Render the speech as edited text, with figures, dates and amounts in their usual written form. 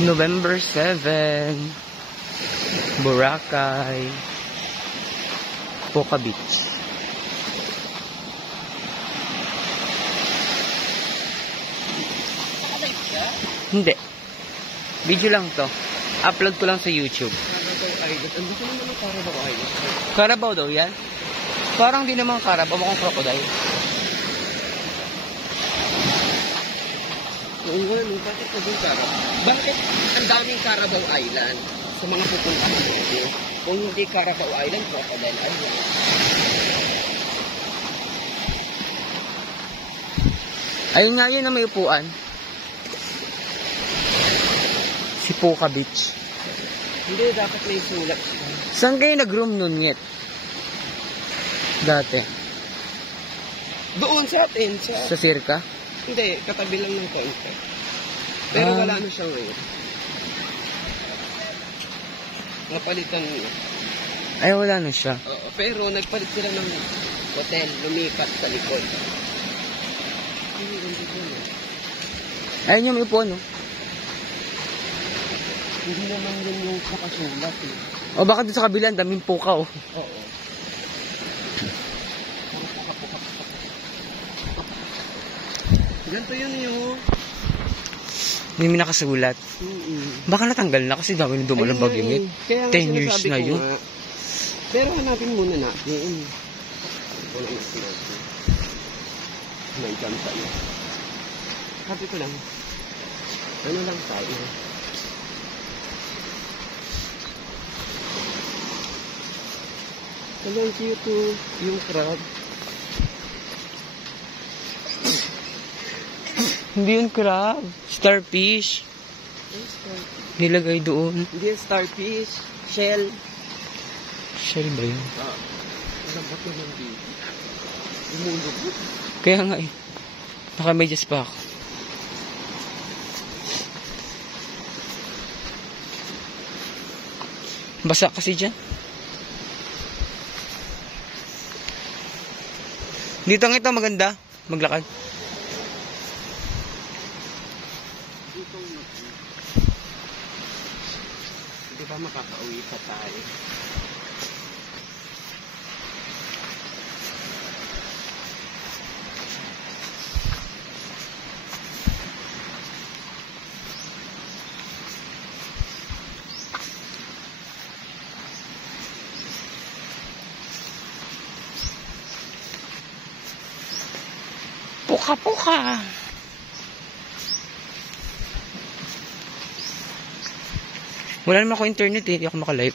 November 7, Boracay, Poca Beach. Hindi. Video lang to. Upload ko lang sa YouTube. Andito naman ang Carabao Island. Carabao daw yan? Parang di naman Carabao, mukhang crocodile. Oo nga, no? Bakit na din Carabao? Bakit ang daming Carabao Island sa mga pupuntahan dito? Kung hindi Carabao Island, Crocodile Island. Ayun nga yun na may upuan. Si Poca Beach. Hindi, dapat may sulat siya. Saan kayo nag-room nun yet? Dati. Doon sa atin, Sa Circa? Hindi, katabi lang ng konti. Pero wala na siya ngayon. Napalitan niya. Ay, wala na siya. Oo, pero nagpalit sila ng hotel, lumipat sa likod. Ayun yung may upuan, no? Hindi naman yun yung nakasulat eh. O baka doon sa kabila, ang daming puka, oh. Oo. Ganito yun yung... Hindi may nakasulat. Baka natanggal na kasi dami na dumalang bagyo nito. 10 years na yun. Pero hanapin muna natin. Wala na sinabi. May jam tayo. Sabi ko lang. Ano lang tayo. Walang cute yung crab. Hindi yun crab. Starfish. Nilagay doon. Hindi starfish. Shell. Shell ba yun? Alam ba ito ng baby? Umulog. Kaya nga eh. Naka-medyas pa ako. Basa kasi dyan. Dito nga ito maganda. Maglakad. Di ba makakauwi pa tayo? Puka-puka. Wala naman ako internet eh. Hindi ako makalive.